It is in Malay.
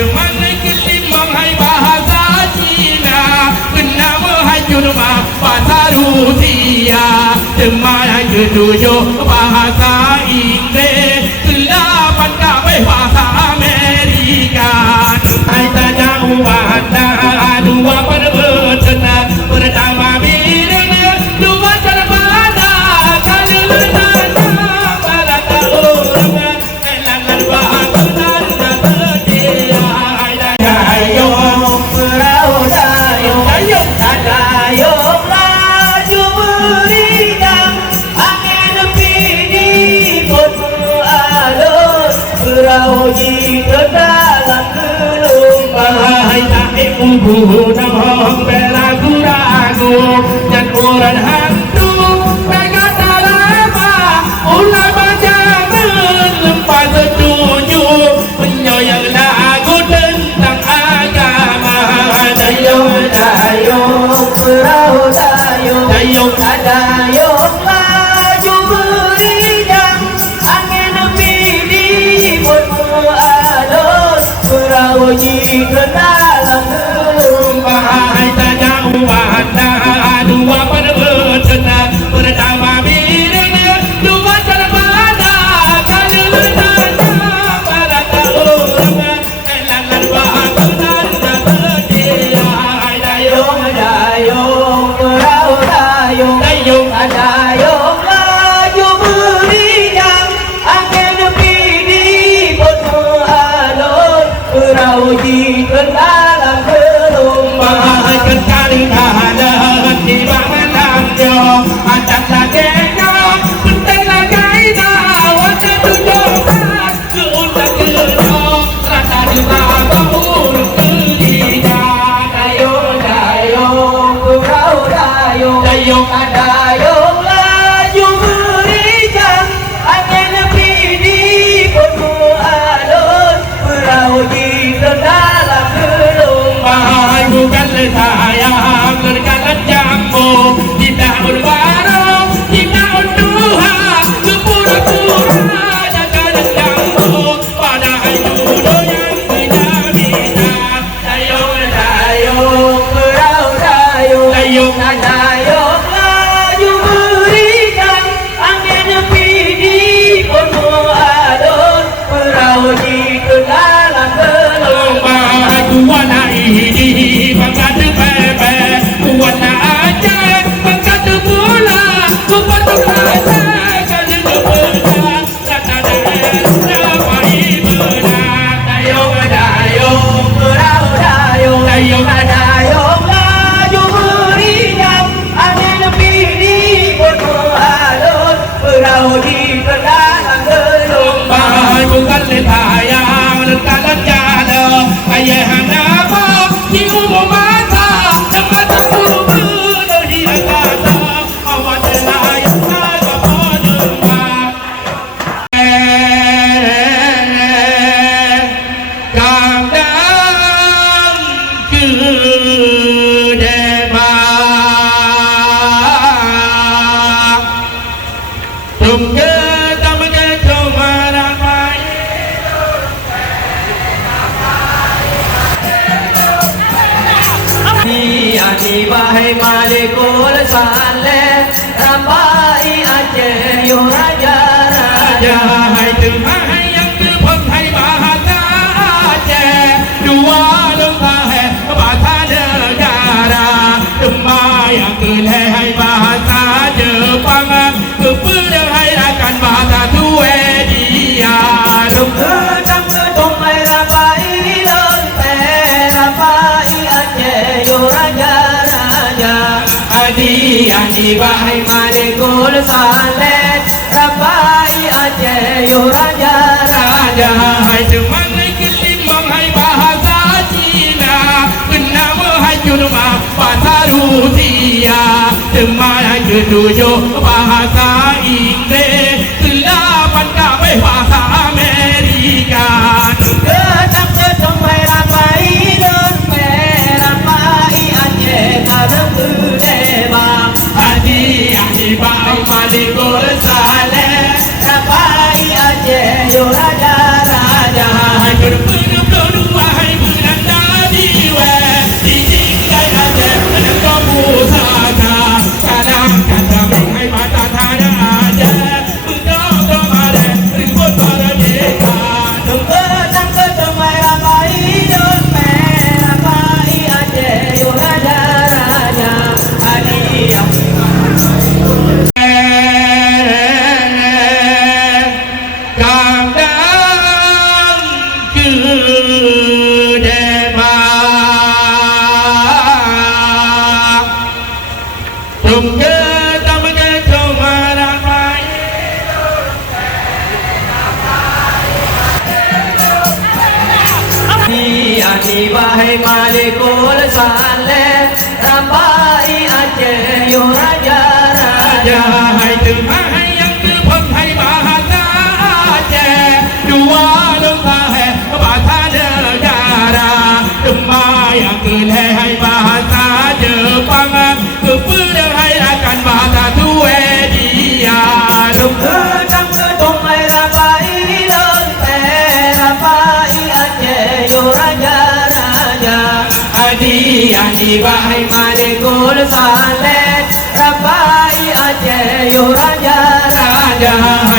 teman kelimang hai bahasa Cina kena menghajur bahasa Rusia teman ketujuh bahasa Inggeris delapan kabeh bahasa Amerika hai tanya wanda dua perbetena pertama bilena dua terbana kalau nana para orang elangan bahasa nana sedia ayo perau dayo dayo laju beriang angin pidi botu alus perau di dalam hai tak ibu nong bela ragu dan orang hantu berkata lama ulama jangan lepas setuju menyoyang lagu tentang agama dayo perau dayo laju beriang angin pidi botu alus perau ke dalam hai tanya wanda dua perbetena pertama bilena dua terbana kalau nana para orang elangan bahasa nana sedia dayo perau dayo laju beriang angin pidi botu alus perau ke dalam gelombang kekali ada di bangan yo acak lagenya penting lagaina wajah tunjukkan keundak gedong rasa di bawah kelida dayo perau dayo laju berikan angin pidi botu alus perau di dalam gelombang bukan sayang berkalan jambu di tahun baru di tahun Tuhan sepura-pura jaga jambu pada jodoh yang tidak bisa dayo perau dayo laju berikan angin pidi botu alus perau di dalam gelombang kuwana ini bangkatu pepe kuwana aja bangkatu pula kupatu aja kali kebenar kata daerah pai benar dayo perau dayo laju beriang angin pidi botu alus perau di dalam gelombang bukan letayang lekalan jana ayah nama di umum mata tempat aku berhilang kata awak selayang agak menembak kadang kedebak tunggu tamanya cuma ramai Ani bahai malikul saleh rambai Aceh yo raja hai temah yang terpeng hai bahasa Aceh dua lembah bahasa negara temah yang keleh hai bahasa Jepang kepada hai akan bahasa Swedia kedang kedong hai rambai Ani bahai malikul saleh rambai Aceh yo raja hai teman kelimang hai bahasa Cina kena menghajur bahasa Rusia teman ketujuh bahasa Inggeris delapan kabeh bahasa Amerika kedang kedong hai rambai bahai malikul saleh rambai Aceh yo raja hai berpenuh bahai Adi wahai Malikul Saleh Rambai Aceh yo raja-raja Hai Tuhan yang terpenghai bahasa Aceh Dua lembah bahasa negara Demai yang kelehai bahasa Jepang Kepedahai akan bahasa Swedia Gedang gedung ai Rambai lenteh Rambai Aceh yo raja-raja Adi wahai Malikul Saleh Rambai Aceh yo raja-raja